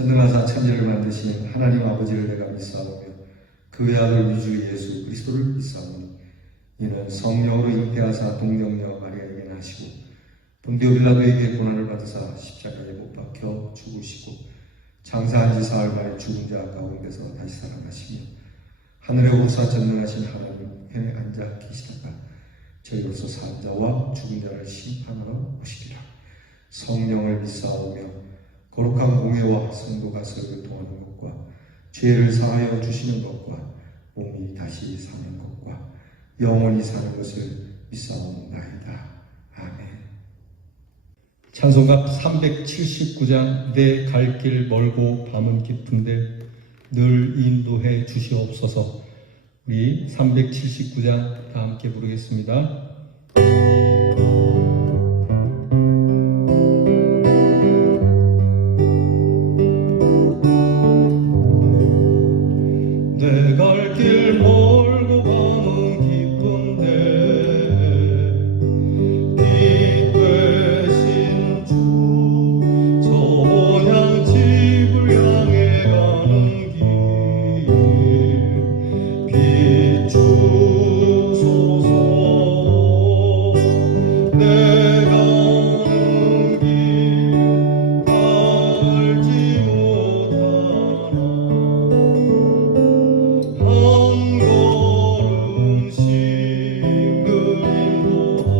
전능하사 천지를 만드신 하나님 아버지를 내가 믿사오며 그의 아들 위주 예수 그리스도를 믿사오니 이는 성령으로 잉태하사 동정녀 마리아에게 나시고 본디오 빌라도에게 고난을 받으사 십자가에 못 박혀 죽으시고 장사한 지 사흘 만에 죽은 자 가운데서 다시 살아나시며 하늘에 오르사 전능하신 하나님께 앉아 계시다가 저희로서 산 자와 죽은 자를 심판하러 오시리라. 성령을 믿사오며 거룩한 공회와 성도가 서로 통하는 것과 죄를 사하여 주시는 것과 몸이 다시 사는 것과 영원히 사는 것을 믿사옵나이다. 아멘. 찬송가 379장 내 갈 길 멀고 밤은 깊은데 늘 인도해 주시옵소서. 우리 379장 다 함께 부르겠습니다. 내 갈 길 멀고 밤은 깊은데 빛 되신 주 저냥 집을 향해 가는 길 비추소서. 내 가는 길 알지 못하나 한 걸음씩 늘 인도하소서.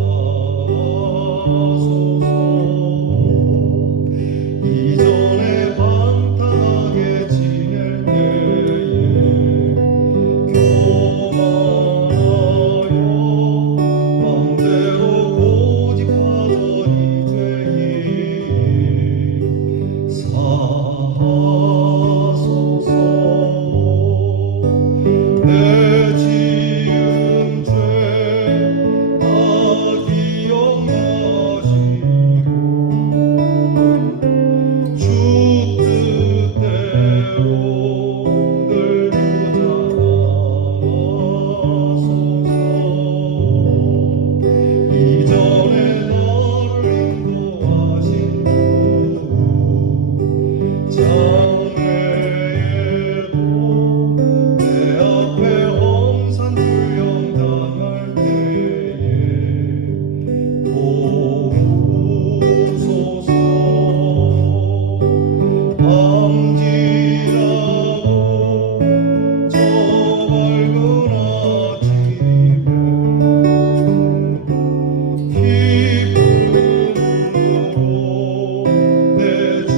이전에 방탕하게 지낼 때에 교만하여 맘대로 고집하던 이 죄인 사하소서. 내 지은 죄 다 기억나시고 주 뜻대로 늘 주장하소서. 이전에 나를 인도하신 주 장래에도 내 앞에 험산 불령 당할 때에 도우소서. 암지라도 저 밝은 아침에 기쁨으로 내 주를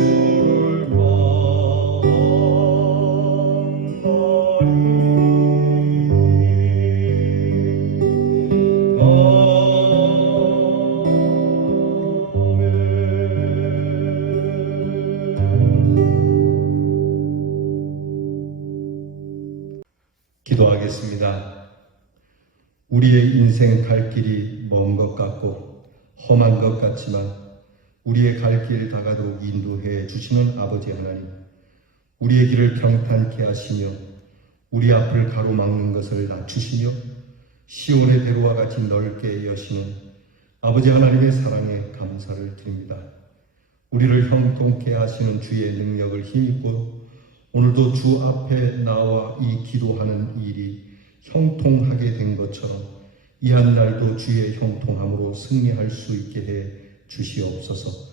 기도하겠습니다. 우리의 인생 갈 길이 먼 것 같고 험한 것 같지만 우리의 갈 길 다가도록 인도해 주시는 아버지 하나님, 우리의 길을 평탄케 하시며 우리 앞을 가로막는 것을 낮추시며 시온의 대로와 같이 넓게 여시는 아버지 하나님의 사랑에 감사를 드립니다. 우리를 형통케 하시는 주의 능력을 힘입고 오늘도 주 앞에 나와 이 기도하는 일이 형통하게 된 것처럼 이 한 날도 주의 형통함으로 승리할 수 있게 해 주시옵소서.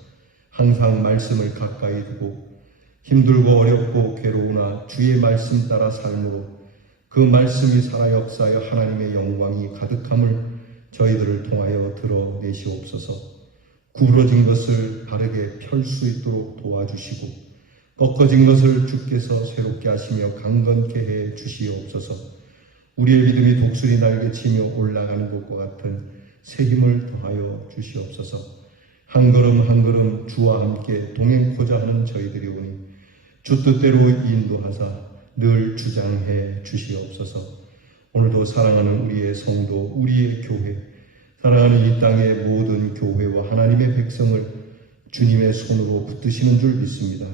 항상 말씀을 가까이 두고 힘들고 어렵고 괴로우나 주의 말씀 따라 삶으로 그 말씀이 살아 역사하여 하나님의 영광이 가득함을 저희들을 통하여 드러내시옵소서. 구부러진 것을 바르게 펼 수 있도록 도와주시고 꺾어진 것을 주께서 새롭게 하시며 강건케 해 주시옵소서. 우리의 믿음이 독수리 날개치며 올라가는 것과 같은 새 힘을 더하여 주시옵소서. 한 걸음 한 걸음 주와 함께 동행코자 하는 저희들이 오니 주 뜻대로 인도하사 늘 주장해 주시옵소서. 오늘도 사랑하는 우리의 성도, 우리의 교회, 사랑하는 이 땅의 모든 교회와 하나님의 백성을 주님의 손으로 붙드시는 줄 믿습니다.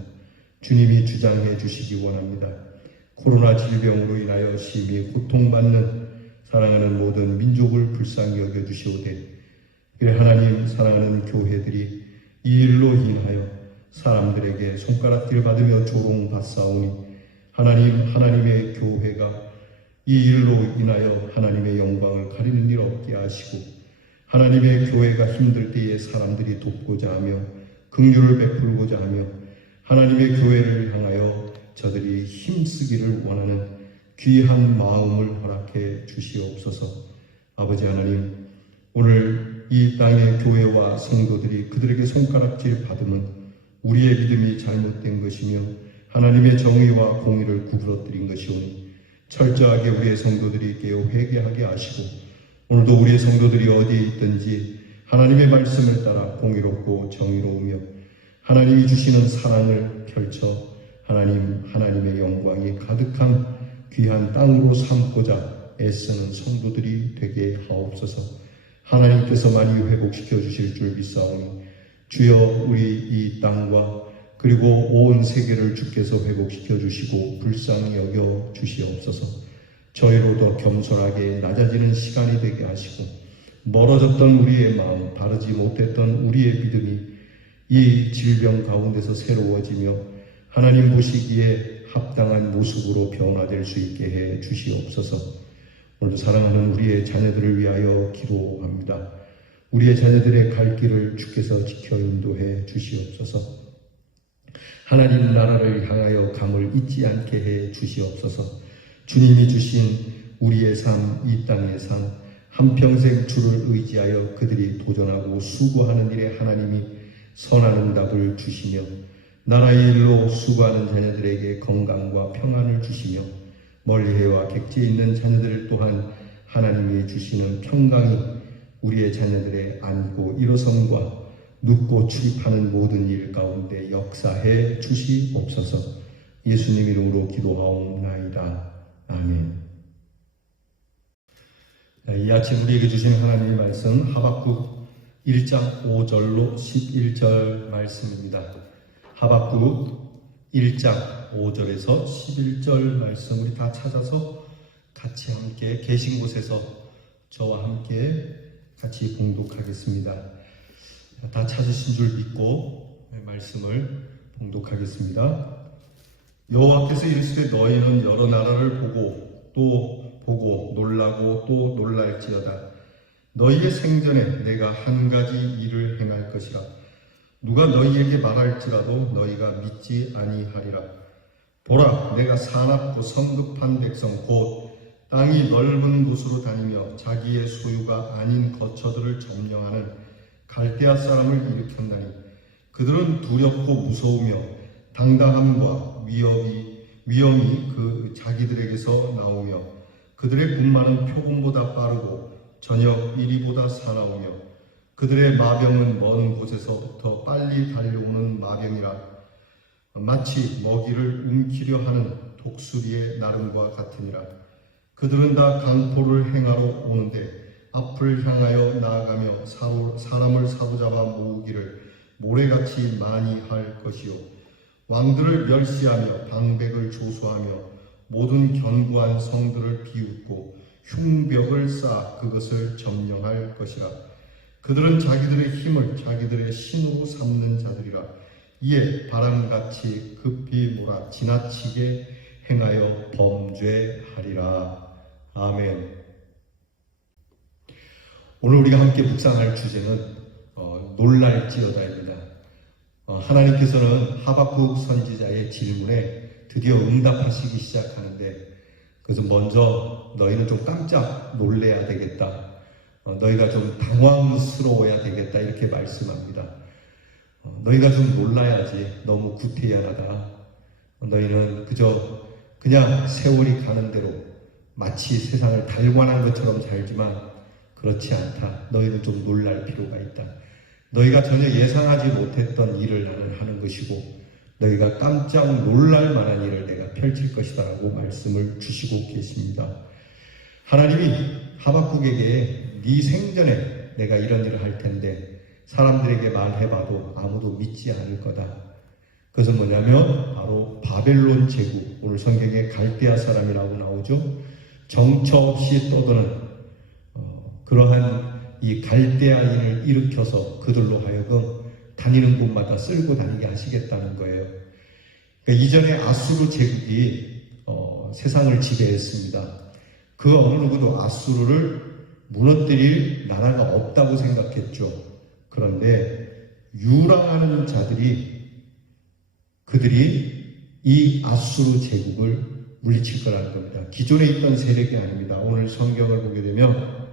주님이 주장해 주시기 원합니다. 코로나 질병으로 인하여 심히 고통받는 사랑하는 모든 민족을 불쌍히 여겨주시오되, 그래 하나님, 사랑하는 교회들이 이 일로 인하여 사람들에게 손가락질 받으며 조롱받사오니 하나님의 교회가 이 일로 인하여 하나님의 영광을 가리는 일 없게 하시고 하나님의 교회가 힘들 때에 사람들이 돕고자 하며 긍휼을 베풀고자 하며 하나님의 교회를 향하여 저들이 힘쓰기를 원하는 귀한 마음을 허락해 주시옵소서. 아버지 하나님, 오늘 이 땅의 교회와 성도들이 그들에게 손가락질 받음은 우리의 믿음이 잘못된 것이며 하나님의 정의와 공의를 구부러뜨린 것이오니 철저하게 우리의 성도들이 깨어 회개하게 하시고 오늘도 우리의 성도들이 어디에 있든지 하나님의 말씀을 따라 공의롭고 정의로우며 하나님이 주시는 사랑을 펼쳐 하나님의 영광이 가득한 귀한 땅으로 삼고자 애쓰는 성도들이 되게 하옵소서. 하나님께서 많이 회복시켜 주실 줄 믿사오니 주여 우리 이 땅과 그리고 온 세계를 주께서 회복시켜 주시고 불쌍히 여겨 주시옵소서. 저희로 더 겸손하게 낮아지는 시간이 되게 하시고 멀어졌던 우리의 마음, 바르지 못했던 우리의 믿음이 이 질병 가운데서 새로워지며 하나님 보시기에 합당한 모습으로 변화될 수 있게 해 주시옵소서. 오늘도 사랑하는 우리의 자녀들을 위하여 기도합니다. 우리의 자녀들의 갈 길을 주께서 지켜 인도해 주시옵소서. 하나님 나라를 향하여 감을 잊지 않게 해 주시옵소서. 주님이 주신 우리의 삶, 이 땅의 삶, 한평생 주를 의지하여 그들이 도전하고 수고하는 일에 하나님이 선한 응답을 주시며 나라의 일로 수고하는 자녀들에게 건강과 평안을 주시며 멀리해와 객지에 있는 자녀들 또한 하나님이 주시는 평강이 우리의 자녀들의 안고 일어섬과 눕고 출입하는 모든 일 가운데 역사해 주시옵소서. 예수님 이름으로 기도하옵나이다. 아멘. 이 아침 우리에게 주신 하나님의 말씀 하박국 1장 5절로 11절 말씀입니다. 하박국 1장 5절에서 11절 말씀 우리 다 찾아서 같이 함께 계신 곳에서 저와 함께 같이 봉독하겠습니다. 다 찾으신 줄 믿고 말씀을 봉독하겠습니다. 여호와께서 이르시되 너희는 여러 나라를 보고 또 보고 놀라고 또 놀랄지어다. 너희의 생전에 내가 한 가지 일을 행할 것이라. 누가 너희에게 말할지라도 너희가 믿지 아니하리라. 보라, 내가 사납고 성급한 백성 곧 땅이 넓은 곳으로 다니며 자기의 소유가 아닌 거처들을 점령하는 갈대아 사람을 일으켰나니 그들은 두렵고 무서우며 당당함과 위엄이 그 자기들에게서 나오며 그들의 군마는 표범보다 빠르고 저녁 이리보다 사나우며 그들의 마병은 먼 곳에서부터 빨리 달려오는 마병이라. 마치 먹이를 움키려 하는 독수리의 나름과 같으니라. 그들은 다 강포를 행하러 오는데 앞을 향하여 나아가며 사람을 사로잡아 모으기를 모래같이 많이 할 것이요 왕들을 멸시하며 방백을 조소하며 모든 견고한 성들을 비웃고 흉벽을 쌓아 그것을 점령할 것이라. 그들은 자기들의 힘을 자기들의 신으로 삼는 자들이라. 이에 바람같이 급히 몰아 지나치게 행하여 범죄하리라. 아멘. 오늘 우리가 함께 묵상할 주제는 놀랄지어다입니다. 하나님께서는 하박국 선지자의 질문에 드디어 응답하시기 시작하는데 그래서 먼저 너희는 좀 깜짝 놀래야 되겠다. 너희가 좀 당황스러워야 되겠다 이렇게 말씀합니다. 너희가 좀 놀라야지. 너무 구태연하다. 너희는 그냥 세월이 가는 대로 마치 세상을 달관한 것처럼 살지만 그렇지 않다. 너희는 좀 놀랄 필요가 있다. 너희가 전혀 예상하지 못했던 일을 나는 하는 것이고 너희가 깜짝 놀랄 만한 일을 내가 펼칠 것이다 라고 말씀을 주시고 계십니다. 하나님이 하박국에게 네 생전에 내가 이런 일을 할 텐데 사람들에게 말해봐도 아무도 믿지 않을 거다. 그것은 뭐냐면 바로 바벨론 제국, 오늘 성경에 갈대아 사람이라고 나오죠. 정처 없이 떠드는 그러한 이 갈대아인을 일으켜서 그들로 하여금 다니는 곳마다 쓸고 다니게 하시겠다는 거예요. 그러니까 이전에 아수르 제국이 세상을 지배했습니다. 그 어느 누구도 아수르를 무너뜨릴 나라가 없다고 생각했죠. 그런데 유랑하는 자들이 그들이 이 아수르 제국을 물리칠 거라는 겁니다. 기존에 있던 세력이 아닙니다. 오늘 성경을 보게 되면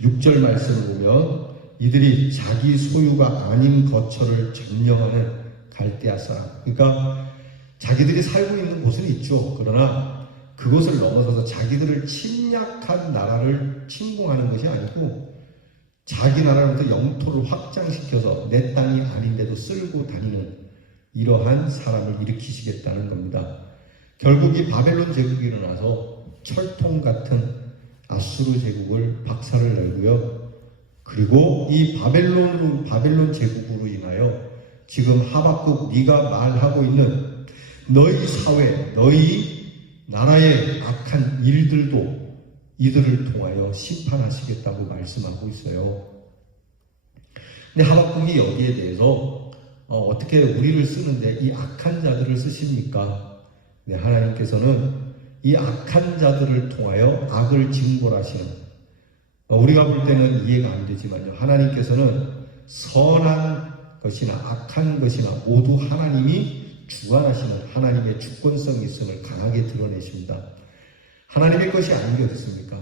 6절 말씀을 보면 이들이 자기 소유가 아닌 거처를 점령하는 갈대아 사람. 그러니까 자기들이 살고 있는 곳은 있죠. 그러나 그곳을 넘어서서 자기들을 침략한 나라를 침공하는 것이 아니고 자기 나라로부터 영토를 확장시켜서 내 땅이 아닌데도 쓸고 다니는 이러한 사람을 일으키시겠다는 겁니다. 결국 이 바벨론 제국이 일어나서 철통 같은 아수르 제국을 박살을 내고요. 그리고 이 바벨론 제국으로 인하여 지금 하박국 네가 말하고 있는 너희 사회, 너희 나라의 악한 일들도 이들을 통하여 심판하시겠다고 말씀하고 있어요. 근데 하박국이 여기에 대해서 어떻게 우리를 쓰는데 이 악한 자들을 쓰십니까? 네, 하나님께서는 이 악한 자들을 통하여 악을 징벌하시는, 우리가 볼 때는 이해가 안 되지만요, 하나님께서는 선한 것이나 악한 것이나 모두 하나님이 주관하시는 하나님의 주권성 있음을 강하게 드러내십니다. 하나님의 것이 아닌 게 어딨습니까?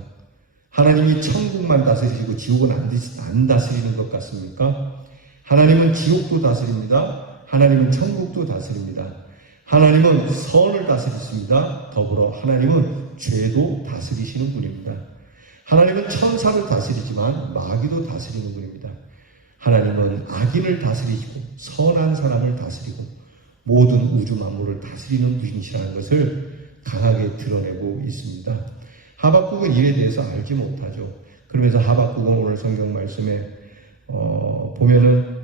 하나님이 천국만 다스리시고 지옥은 안 다스리는 것 같습니까? 하나님은 지옥도 다스립니다. 하나님은 천국도 다스립니다. 하나님은 선을 다스리십니다. 더불어 하나님은 죄도 다스리시는 분입니다. 하나님은 천사를 다스리지만 마귀도 다스리는 분입니다. 하나님은 악인을 다스리시고 선한 사람을 다스리고 모든 우주 만물을 다스리는 분이시라는 것을 강하게 드러내고 있습니다. 하박국은 이에 대해서 알지 못하죠. 그러면서 하박국은 오늘 성경 말씀에 보면은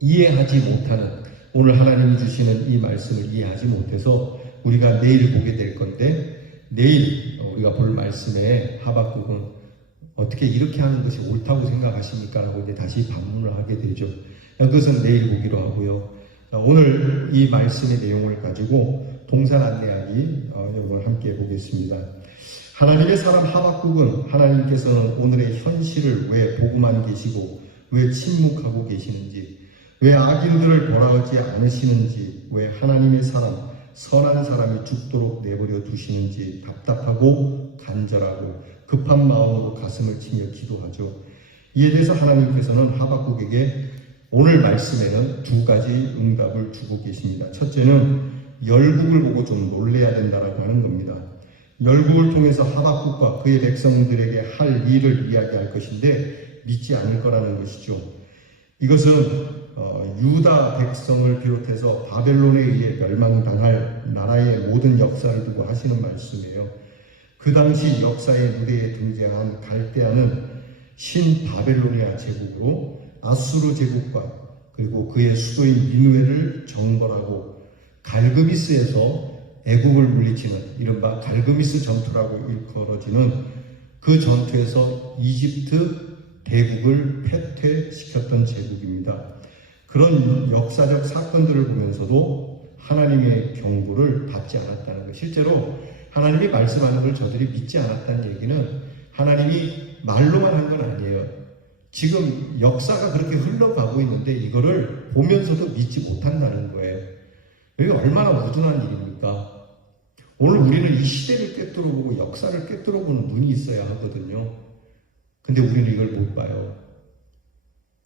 이해하지 못하는, 오늘 하나님이 주시는 이 말씀을 이해하지 못해서 우리가 내일 보게 될 건데, 내일 우리가 볼 말씀에 하박국은 어떻게 이렇게 하는 것이 옳다고 생각하십니까? 라고 이제 다시 반문을 하게 되죠. 그것은 내일 보기로 하고요. 오늘 이 말씀의 내용을 가지고 동산 안내하기 여러분 함께 보겠습니다. 하나님의 사람 하박국은 하나님께서는 오늘의 현실을 왜 보고만 계시고 왜 침묵하고 계시는지, 왜 악인들을 벌하지 않으시는지, 왜 하나님의 사람, 선한 사람이 죽도록 내버려 두시는지 답답하고 간절하고 급한 마음으로 가슴을 치며 기도하죠. 이에 대해서 하나님께서는 하박국에게 오늘 말씀에는 두 가지 응답을 주고 계십니다. 첫째는 열국을 보고 좀 놀래야 된다라고 하는 겁니다. 열국을 통해서 하박국과 그의 백성들에게 할 일을 이야기할 것인데 믿지 않을 거라는 것이죠. 이것은 유다 백성을 비롯해서 바벨론에 의해 멸망당할 나라의 모든 역사를 두고 하시는 말씀이에요. 그 당시 역사의 무대에 등장한 갈대아는 신바벨로니아 제국으로 아수르 제국과 그리고 그의 수도인 니느웨를 정벌하고 갈그미스에서 애국을 물리치는 이른바 갈그미스 전투라고 일컬어지는 그 전투에서 이집트 대국을 패퇴시켰던 제국입니다. 그런 역사적 사건들을 보면서도 하나님의 경고를 받지 않았다는 것, 실제로 하나님이 말씀하는 걸 저들이 믿지 않았다는 얘기는 하나님이 말로만 한 건 아니에요. 지금 역사가 그렇게 흘러가고 있는데 이거를 보면서도 믿지 못한다는 거예요. 이게 얼마나 우둔한 일입니까? 오늘 우리는 이 시대를 꿰뚫어보고 역사를 꿰뚫어보는 눈이 있어야 하거든요. 근데 우리는 이걸 못 봐요.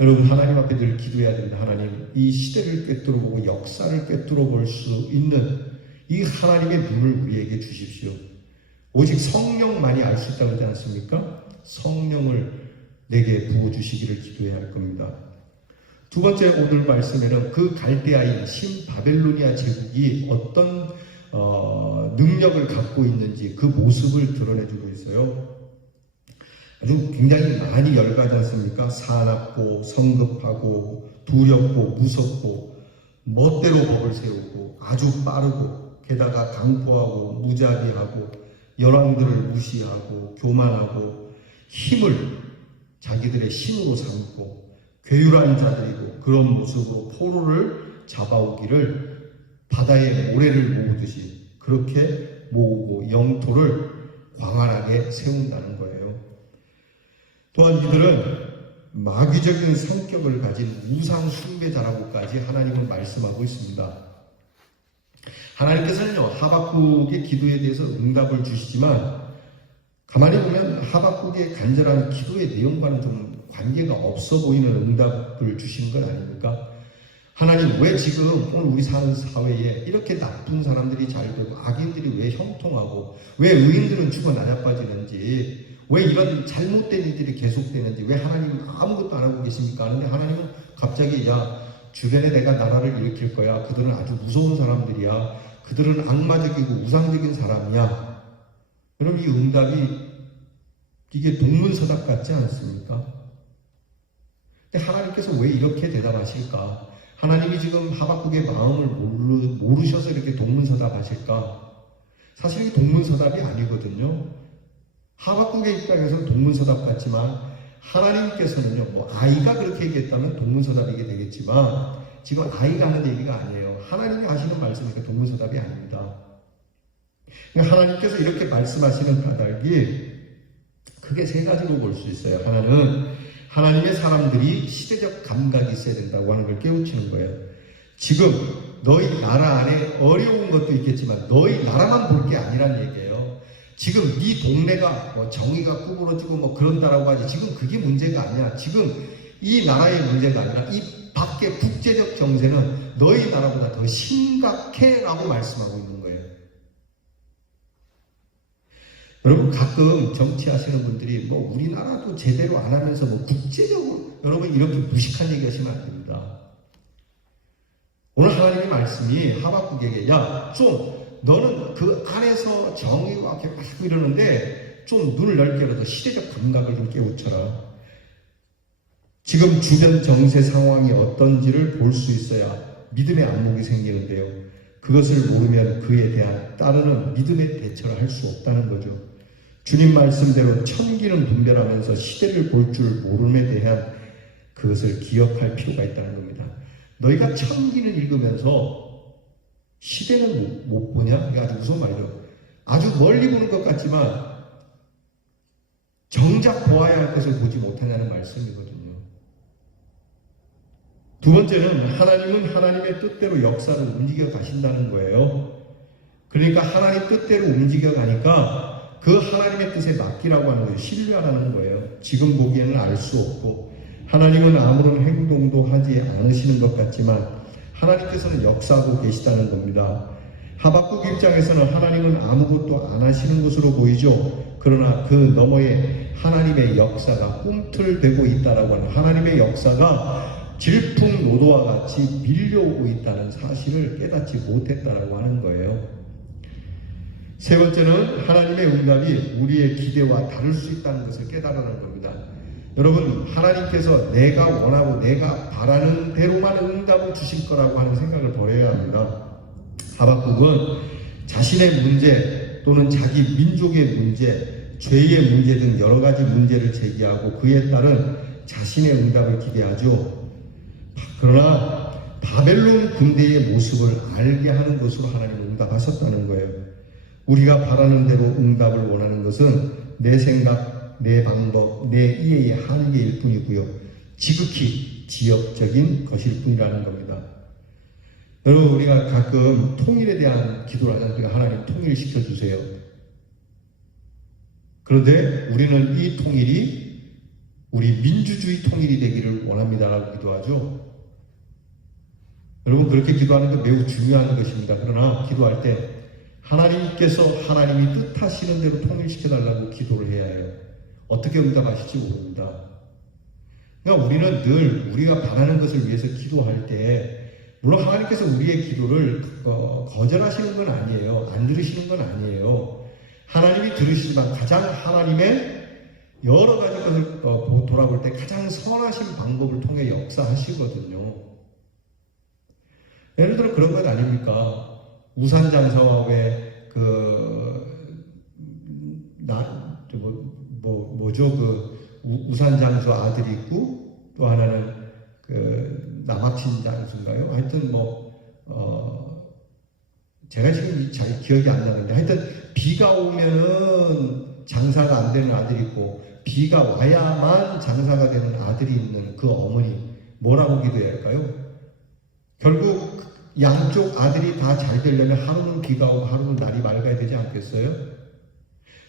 여러분, 하나님 앞에 늘 기도해야 됩니다. 하나님, 이 시대를 꿰뚫어보고 역사를 꿰뚫어볼 수 있는 이 하나님의 눈을 우리에게 주십시오. 오직 성령만이 알 수 있다고 하지 않습니까? 성령을 내게 부어주시기를 기도해야 할 겁니다. 두 번째 오늘 말씀에는 그 갈대아인 신바벨로니아 제국이 어떤 능력을 갖고 있는지 그 모습을 드러내주고 있어요. 아주 굉장히 많이 열가지 않습니까? 사납고 성급하고 두렵고 무섭고 멋대로 법을 세우고 아주 빠르고 게다가 강포하고 무자비하고 열왕들을 무시하고 교만하고 힘을 자기들의 신으로 삼고 괴율한 자들이고 그런 모습으로 포로를 잡아오기를 바다에 모래를 모으듯이 그렇게 모으고 영토를 광활하게 세운다는 거예요. 또한 이들은 마귀적인 성격을 가진 우상 숭배자라고까지 하나님은 말씀하고 있습니다. 하나님께서는요, 하박국의 기도에 대해서 응답을 주시지만 가만히 보면 하박국의 간절한 기도의 내용과는 좀 관계가 없어 보이는 응답을 주신 건 아닙니까? 하나님, 왜 지금 오늘 우리 사는 사회에 이렇게 나쁜 사람들이 잘 되고 악인들이 왜 형통하고 왜 의인들은 죽어 나자빠지는지, 왜 이런 잘못된 일들이 계속되는지, 왜 하나님은 아무것도 안 하고 계십니까? 하는데 하나님은 갑자기 주변에 내가 나라를 일으킬 거야. 그들은 아주 무서운 사람들이야. 그들은 악마적이고 우상적인 사람이야. 그럼 이 응답이 이게 동문서답 같지 않습니까? 근데 하나님께서 왜 이렇게 대답하실까? 하나님이 지금 하박국의 마음을 모르셔서 이렇게 동문서답하실까? 사실 이게 동문서답이 아니거든요. 하박국의 입장에서는 동문서답 같지만 하나님께서는요, 뭐 아이가 그렇게 얘기했다면 동문서답이게 되겠지만 지금 아이가 하는 얘기가 아니에요. 하나님이 하시는 말씀이니까 동문서답이 아닙니다. 그러니까 하나님께서 이렇게 말씀하시는 까닭이 크게 세 가지로 볼 수 있어요. 하나는 하나님의 사람들이 시대적 감각이 있어야 된다고 하는 걸 깨우치는 거예요. 지금 너희 나라 안에 어려운 것도 있겠지만 너희 나라만 볼 게 아니란 얘기예요. 지금 네 동네가 뭐 정의가 구부러지고 뭐 그런다라고 하지, 지금 그게 문제가 아니야. 지금 이 나라의 문제가 아니라 이 밖의 국제적 정세는 너희 나라보다 더 심각해라고 말씀하고 있는 거예요. 여러분, 가끔 정치하시는 분들이 뭐 우리나라도 제대로 안 하면서 뭐 국제적으로, 여러분 이렇게 무식한 얘기 하시면 안 됩니다. 오늘 하나님의 말씀이 하박국에게 너는 그 안에서 정의와 이렇게 하고 이러는데 좀 눈을 넓게라도 시대적 감각을 좀 깨우쳐라. 지금 주변 정세 상황이 어떤지를 볼 수 있어야 믿음의 안목이 생기는데요. 그것을 모르면 그에 대한 따르는 믿음의 대처를 할 수 없다는 거죠. 주님 말씀대로 천기는 분별하면서 시대를 볼 줄 모름에 대한 그것을 기억할 필요가 있다는 겁니다. 너희가 천기는 읽으면서 시대는 못 보냐? 이게 아주 무서운 말이죠. 아주 멀리 보는 것 같지만 정작 보아야 할 것을 보지 못하냐는 말씀이거든요. 두 번째는 하나님은 하나님의 뜻대로 역사를 움직여 가신다는 거예요. 그러니까 하나님 뜻대로 움직여 가니까 그 하나님의 뜻에 맡기라고 하는 거예요. 신뢰하라는 거예요. 지금 보기에는 알 수 없고 하나님은 아무런 행동도 하지 않으시는 것 같지만 하나님께서는 역사하고 계시다는 겁니다. 하박국 입장에서는 하나님은 아무것도 안 하시는 것으로 보이죠. 그러나 그 너머에 하나님의 역사가 꿈틀대고 있다라고 하는, 하나님의 역사가 질풍노도와 같이 밀려오고 있다는 사실을 깨닫지 못했다라고 하는 거예요. 세 번째는 하나님의 응답이 우리의 기대와 다를 수 있다는 것을 깨달으라는 겁니다. 여러분, 하나님께서 내가 원하고 내가 바라는 대로만 응답을 주실 거라고 하는 생각을 버려야 합니다. 하박국은 자신의 문제 또는 자기 민족의 문제, 죄의 문제 등 여러 가지 문제를 제기하고 그에 따른 자신의 응답을 기대하죠. 그러나 바벨론 군대의 모습을 알게 하는 것으로 하나님은 응답하셨다는 거예요. 우리가 바라는 대로 응답을 원하는 것은 내 생각, 내 방법, 내 이해의 한계일 뿐이고요. 지극히 지역적인 것일 뿐이라는 겁니다. 여러분, 우리가 가끔 통일에 대한 기도를 하잖아요. 하나님 통일시켜 주세요. 그런데 우리는 이 통일이 우리 민주주의 통일이 되기를 원합니다라고 기도하죠. 여러분, 그렇게 기도하는 게 매우 중요한 것입니다. 그러나 기도할 때 하나님께서 하나님이 뜻하시는 대로 통일시켜달라고 기도를 해야 해요. 어떻게 응답하실지 모릅니다. 그러니까 우리는 늘 우리가 바라는 것을 위해서 기도할 때 물론 하나님께서 우리의 기도를 거절하시는 건 아니에요. 안 들으시는 건 아니에요. 하나님이 들으시지만 가장 하나님의 여러 가지 것을 돌아볼 때 가장 선하신 방법을 통해 역사하시거든요. 예를 들어 그런 것 아닙니까? 우산장사와 우산장수 아들이 있고 또 하나는 나마틴 장수인가요? 하여튼 제가 지금 잘 기억이 안 나는데 하여튼 비가 오면은 장사가 안 되는 아들이 있고 비가 와야만 장사가 되는 아들이 있는 그 어머니 뭐라고 기도해야 할까요? 결국 양쪽 아들이 다 잘 되려면 하루는 비가 오고 하루는 날이 맑아야 되지 않겠어요?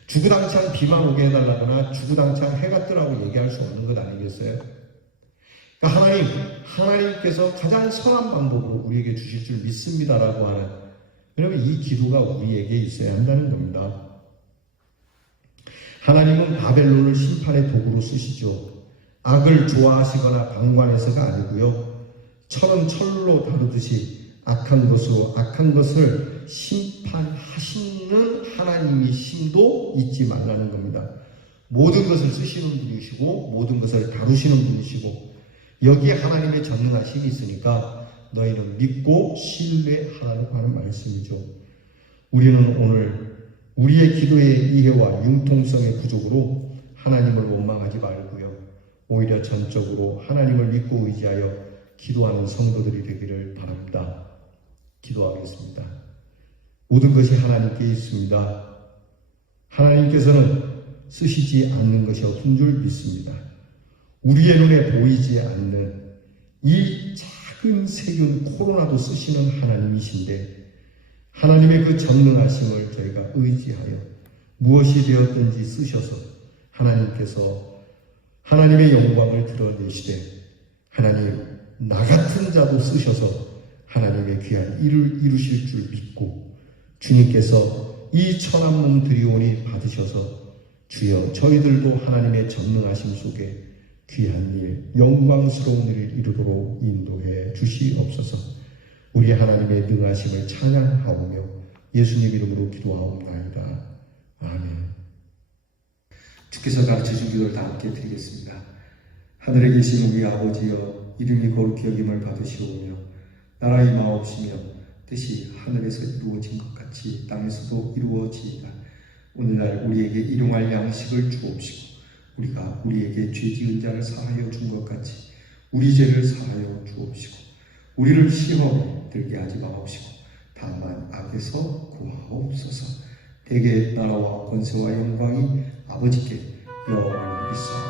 주구장창 비만 오게 해달라거나 주구장창 해가 뜨라고 얘기할 수 없는 것 아니겠어요? 그러니까 하나님께서 가장 선한 방법으로 우리에게 주실 줄 믿습니다라고 하는, 왜냐하면 이 기도가 우리에게 있어야 한다는 겁니다. 하나님은 바벨론을 심판의 도구로 쓰시죠. 악을 좋아하시거나 방관해서가 아니고요. 철은 철로 다루듯이 악한 것을 심판하시는 하나님이심도 잊지 말라는 겁니다. 모든 것을 쓰시는 분이시고 모든 것을 다루시는 분이시고 여기에 하나님의 전능하심이 있으니까 너희는 믿고 신뢰하라고 하는 말씀이죠. 우리는 오늘 우리의 기도의 이해와 융통성의 부족으로 하나님을 원망하지 말고요. 오히려 전적으로 하나님을 믿고 의지하여 기도하는 성도들이 되기를 바랍니다. 기도하겠습니다. 모든 것이 하나님께 있습니다. 하나님께서는 쓰시지 않는 것이 없는 줄 믿습니다. 우리의 눈에 보이지 않는 이 작은 세균 코로나도 쓰시는 하나님이신데 하나님의 그 전능하심을 저희가 의지하여 무엇이 되었든지 쓰셔서 하나님께서 하나님의 영광을 드러내시되 하나님 나 같은 자도 쓰셔서 하나님의 귀한 일을 이루실 줄 믿고 주님께서 이 천한 몸 드리오니 받으셔서 주여 저희들도 하나님의 전능하심 속에 귀한 일, 영광스러운 일을 이루도록 인도해 주시옵소서. 우리 하나님의 능하심을 찬양하오며 예수님 이름으로 기도하옵나이다. 아멘. 주께서 가르쳐준 기도를 다 함께 드리겠습니다. 하늘에 계신 우리 아버지여 이름이 거룩히 여김을 받으시오며 나라 임하옵시며 뜻이 하늘에서 이루어진 것 같이 땅에서도 이루어지이다. 오늘날 우리에게 일용할 양식을 주옵시고 우리가 우리에게 죄 지은 자를 사하여 준 것 같이 우리 죄를 사하여 주옵시고 우리를 시험에 들게 하지 마옵시고 다만 악에서 구하옵소서. 대개 나라와 권세와 영광이 아버지께 영원히 있사옵나이다.